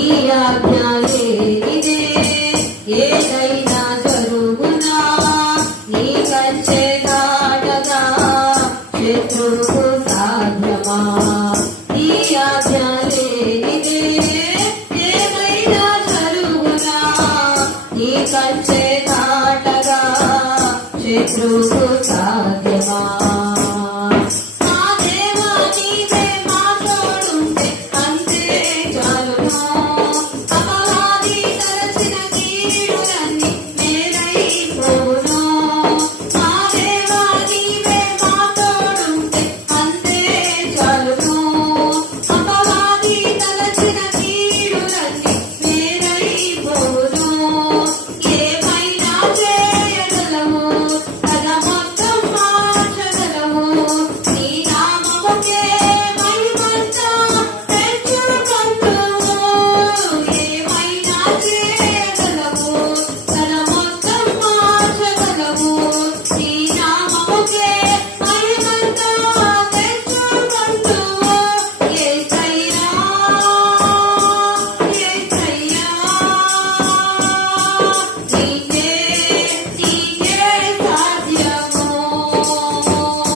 నీ ఆజ్ఞ లేనిదే ఏదైనా జరుగునా నీ కంచె దాటగా శత్రువుకు సాధ్యమా నీ ఆజ్ఞ లేనిదే ఏదైనా జరుగునా నీ కంచె దాటగా శత్రువుకు